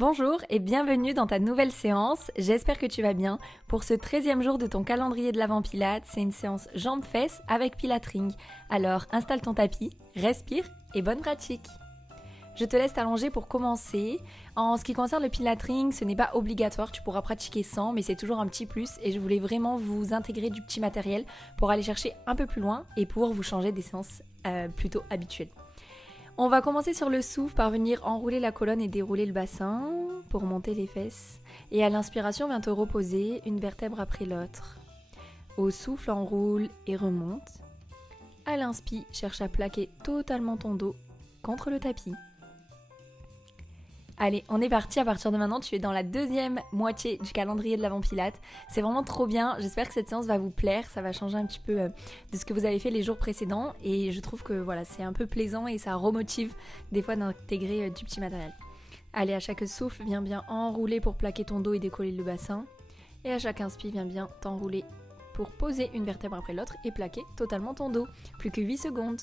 Bonjour et bienvenue dans ta nouvelle séance, j'espère que tu vas bien. Pour ce 13e jour de ton calendrier de l'Avent Pilates, c'est une séance jambes-fesses avec Pilatring. Alors installe ton tapis, respire et bonne pratique. Je te laisse t'allonger pour commencer. En ce qui concerne le Pilatring, ce n'est pas obligatoire, tu pourras pratiquer sans, mais c'est toujours un petit plus et je voulais vraiment vous intégrer du petit matériel pour aller chercher un peu plus loin et pour vous changer des séances plutôt habituelles. On va commencer sur le souffle par venir enrouler la colonne et dérouler le bassin pour monter les fesses. Et à l'inspiration, viens te reposer une vertèbre après l'autre. Au souffle, enroule et remonte. À l'inspire, cherche à plaquer totalement ton dos contre le tapis. Allez, on est parti. À partir de maintenant, tu es dans la deuxième moitié du calendrier de l'Avent Pilates. C'est vraiment trop bien. J'espère que cette séance va vous plaire. Ça va changer un petit peu de ce que vous avez fait les jours précédents. Et je trouve que voilà, c'est un peu plaisant et ça remotive des fois d'intégrer du petit matériel. Allez, à chaque souffle, viens bien enrouler pour plaquer ton dos et décoller le bassin. Et à chaque inspire, viens bien t'enrouler pour poser une vertèbre après l'autre et plaquer totalement ton dos. Plus que 8 secondes.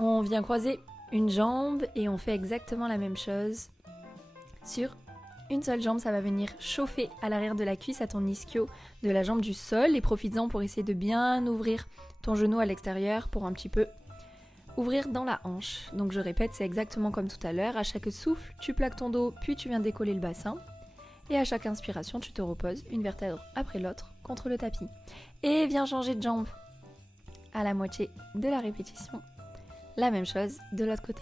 On vient croiser une jambe et on fait exactement la même chose sur une seule jambe. Ça va venir chauffer à l'arrière de la cuisse, à ton ischio de la jambe du sol. Et profites-en pour essayer de bien ouvrir ton genou à l'extérieur pour un petit peu ouvrir dans la hanche. Donc je répète, c'est exactement comme tout à l'heure. À chaque souffle, tu plaques ton dos, puis tu viens décoller le bassin. Et à chaque inspiration, tu te reposes une vertèbre après l'autre contre le tapis. Et viens changer de jambe à la moitié de la répétition. La même chose de l'autre côté.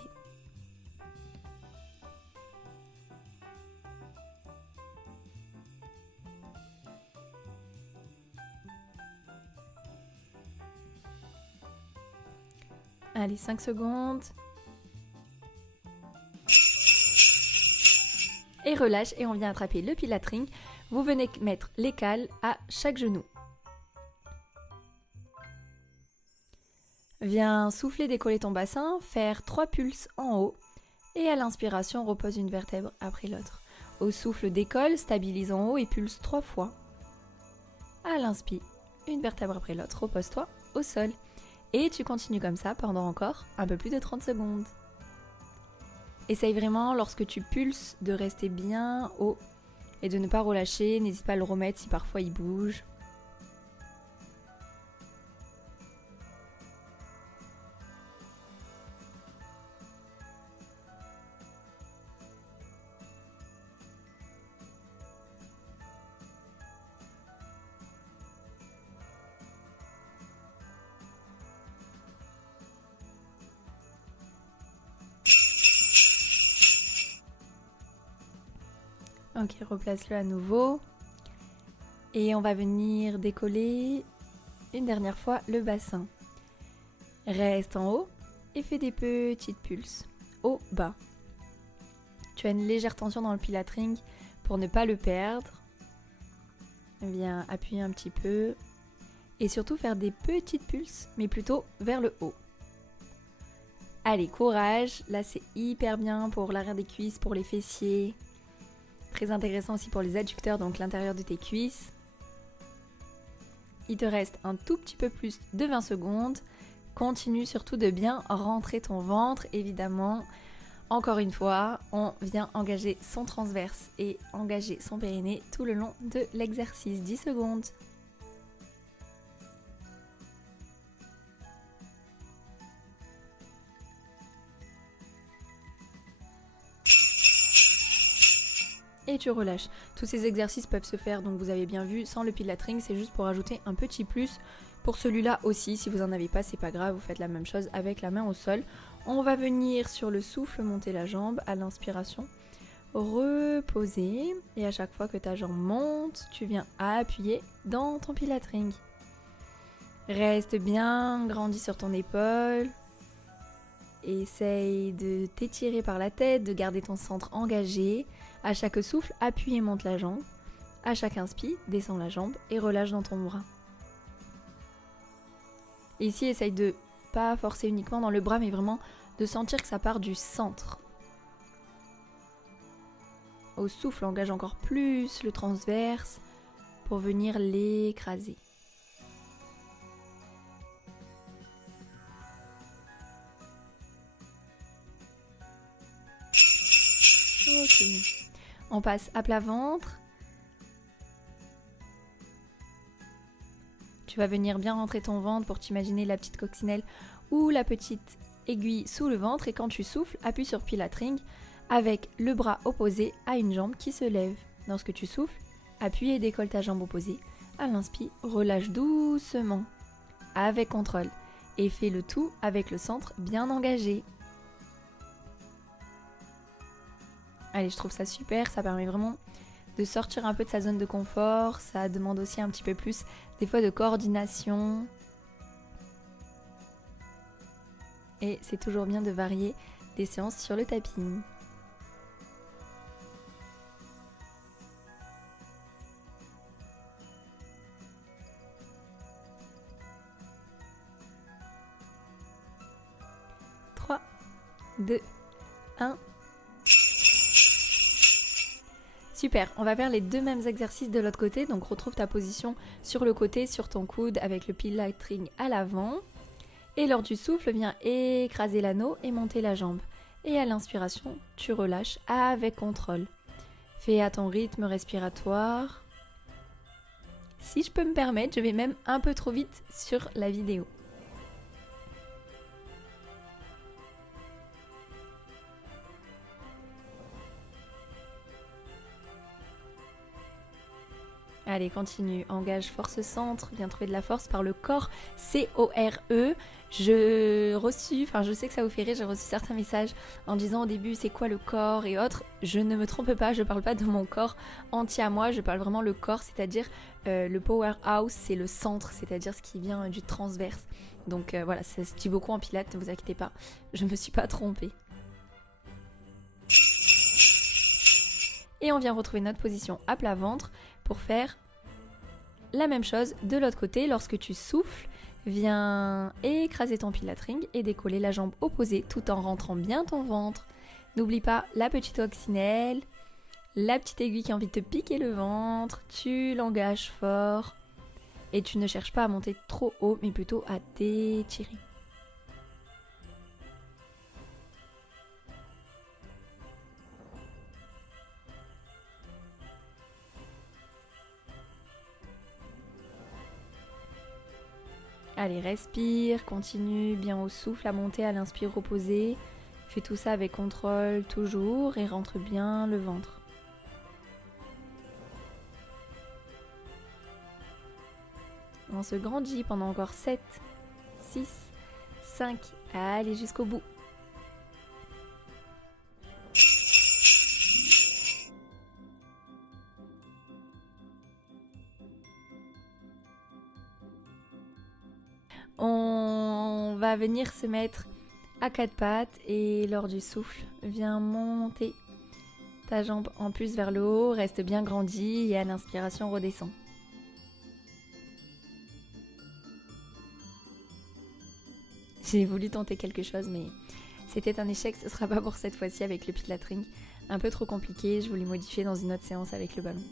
Allez, 5 secondes. Et relâche et on vient attraper le Pilatring. Vous venez mettre les cales à chaque genou. Viens souffler, décoller ton bassin, faire 3 pulses en haut et à l'inspiration, repose une vertèbre après l'autre. Au souffle, décolle, stabilise en haut et pulse 3 fois. À l'inspire, une vertèbre après l'autre, repose-toi au sol. Et tu continues comme ça pendant encore un peu plus de 30 secondes. Essaye vraiment, lorsque tu pulses, de rester bien haut et de ne pas relâcher. N'hésite pas à le remettre si parfois il bouge. Ok, replace-le à nouveau. Et on va venir décoller une dernière fois le bassin. Reste en haut et fais des petites pulses. Haut, bas. Tu as une légère tension dans le Pilatring pour ne pas le perdre. Viens appuyer un petit peu. Et surtout faire des petites pulses, mais plutôt vers le haut. Allez, courage. Là, c'est hyper bien pour l'arrière des cuisses, pour les fessiers. Très intéressant aussi pour les adducteurs, donc l'intérieur de tes cuisses. Il te reste un tout petit peu plus de 20 secondes. Continue surtout de bien rentrer ton ventre, évidemment. Encore une fois, on vient engager son transverse et engager son périnée tout le long de l'exercice. 10 secondes. Et tu relâches. Tous ces exercices peuvent se faire, donc vous avez bien vu, sans le Pilatring, c'est juste pour ajouter un petit plus. Pour celui-là aussi, si vous n'en avez pas, c'est pas grave, vous faites la même chose avec la main au sol. On va venir sur le souffle, monter la jambe à l'inspiration, reposer. Et à chaque fois que ta jambe monte, tu viens appuyer dans ton Pilatring. Reste bien grandi sur ton épaule. Essaye de t'étirer par la tête, de garder ton centre engagé. À chaque souffle, appuie et monte la jambe. À chaque inspire, descends la jambe et relâche dans ton bras. Et ici, essaye de pas forcer uniquement dans le bras, mais vraiment de sentir que ça part du centre. Au souffle, engage encore plus le transverse pour venir l'écraser. Ok. On passe à plat ventre. Tu vas venir bien rentrer ton ventre pour t'imaginer la petite coccinelle ou la petite aiguille sous le ventre. Et quand tu souffles, appuie sur Pilatring avec le bras opposé à une jambe qui se lève. Lorsque tu souffles, appuie et décolle ta jambe opposée. À l'inspire, relâche doucement, avec contrôle. Et fais le tout avec le centre bien engagé. Allez, je trouve ça super, ça permet vraiment de sortir un peu de sa zone de confort. Ça demande aussi un petit peu plus, des fois, de coordination. Et c'est toujours bien de varier des séances sur le tapis. Trois, 2, 1. Super, on va faire les deux mêmes exercices de l'autre côté. Donc retrouve ta position sur le côté, sur ton coude avec le Pilatring à l'avant. Et lors du souffle, viens écraser l'anneau et monter la jambe. Et à l'inspiration, tu relâches avec contrôle. Fais à ton rythme respiratoire. Si je peux me permettre, je vais même un peu trop vite sur la vidéo. Allez, continue, engage force centre, viens trouver de la force par le corps, C-O-R-E. Je sais que ça vous fait rire, j'ai reçu certains messages en disant au début c'est quoi le corps et autres. Je ne me trompe pas, je parle pas de mon corps entier à moi, je parle vraiment le corps, c'est-à-dire le powerhouse, c'est le centre, c'est-à-dire ce qui vient du transverse. Donc voilà, ça se dit beaucoup en pilates, ne vous inquiétez pas, je ne me suis pas trompée. Et on vient retrouver notre position à plat ventre pour faire la même chose de l'autre côté. Lorsque tu souffles, viens écraser ton Pilatring et décoller la jambe opposée tout en rentrant bien ton ventre. N'oublie pas la petite coccinelle, la petite aiguille qui a envie de te piquer le ventre. Tu l'engages fort et tu ne cherches pas à monter trop haut mais plutôt à t'étirer. Allez, respire, continue bien au souffle à monter à l'inspire opposé. Fais tout ça avec contrôle toujours et rentre bien le ventre. On se grandit pendant encore 7, 6, 5. Allez, jusqu'au bout. On va venir se mettre à quatre pattes et lors du souffle, viens monter ta jambe en plus vers le haut, reste bien grandi et à l'inspiration redescend. J'ai voulu tenter quelque chose mais c'était un échec, ce ne sera pas pour cette fois-ci avec le Pilatring. Un peu trop compliqué, je voulais modifier dans une autre séance avec le ballon.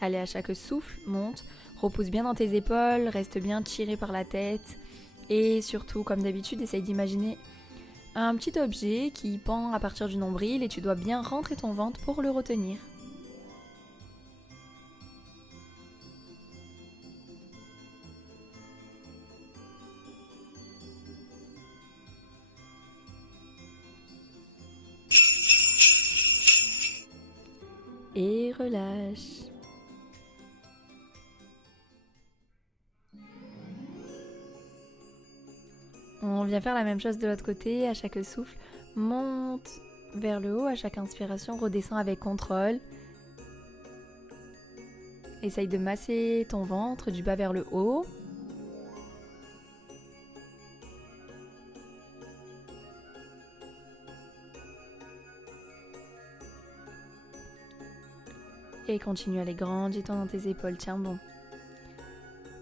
Allez, à chaque souffle, monte, repousse bien dans tes épaules, reste bien tiré par la tête. Et surtout, comme d'habitude, essaye d'imaginer un petit objet qui pend à partir du nombril et tu dois bien rentrer ton ventre pour le retenir. Et relâche. On vient faire la même chose de l'autre côté, à chaque souffle, monte vers le haut, à chaque inspiration, redescend avec contrôle. Essaye de masser ton ventre du bas vers le haut. Et continue à aller grandir dans tes épaules, tiens bon.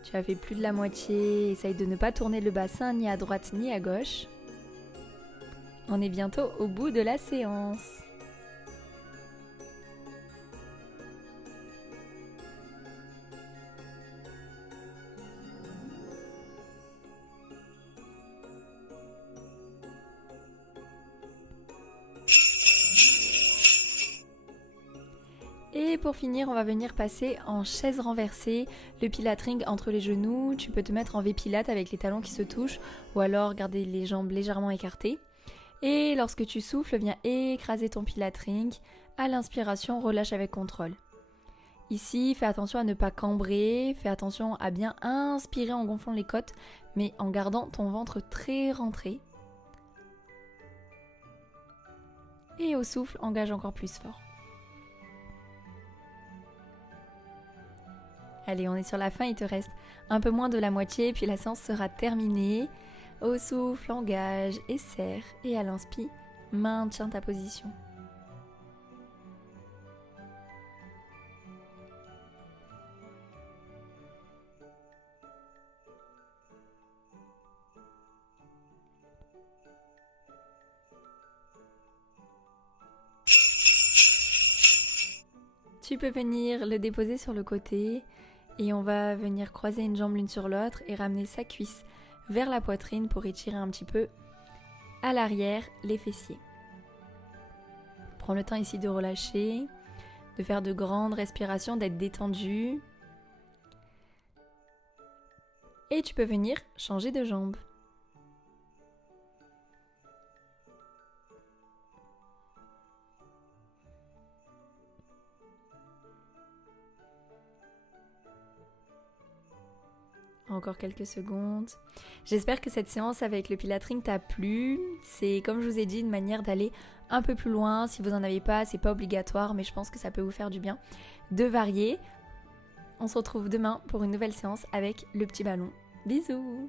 Tu as fait plus de la moitié, essaye de ne pas tourner le bassin ni à droite ni à gauche. On est bientôt au bout de la séance. Et pour finir, on va venir passer en chaise renversée, le pilatring entre les genoux. Tu peux te mettre en V-pilate avec les talons qui se touchent ou alors garder les jambes légèrement écartées. Et lorsque tu souffles, viens écraser ton pilatring. À l'inspiration, relâche avec contrôle. Ici, fais attention à ne pas cambrer, fais attention à bien inspirer en gonflant les côtes, mais en gardant ton ventre très rentré. Et au souffle, engage encore plus fort. Allez, on est sur la fin, il te reste un peu moins de la moitié, puis la séance sera terminée. Au souffle, engage et serre, et à l'inspire, maintiens ta position. Tu peux venir le déposer sur le côté et on va venir croiser une jambe l'une sur l'autre et ramener sa cuisse vers la poitrine pour étirer un petit peu à l'arrière les fessiers. Prends le temps ici de relâcher, de faire de grandes respirations, d'être détendu. Et tu peux venir changer de jambe. Encore quelques secondes. J'espère que cette séance avec le pilatring t'a plu. C'est, comme je vous ai dit, une manière d'aller un peu plus loin. Si vous n'en avez pas, c'est pas obligatoire, mais je pense que ça peut vous faire du bien de varier. On se retrouve demain pour une nouvelle séance avec le petit ballon. Bisous!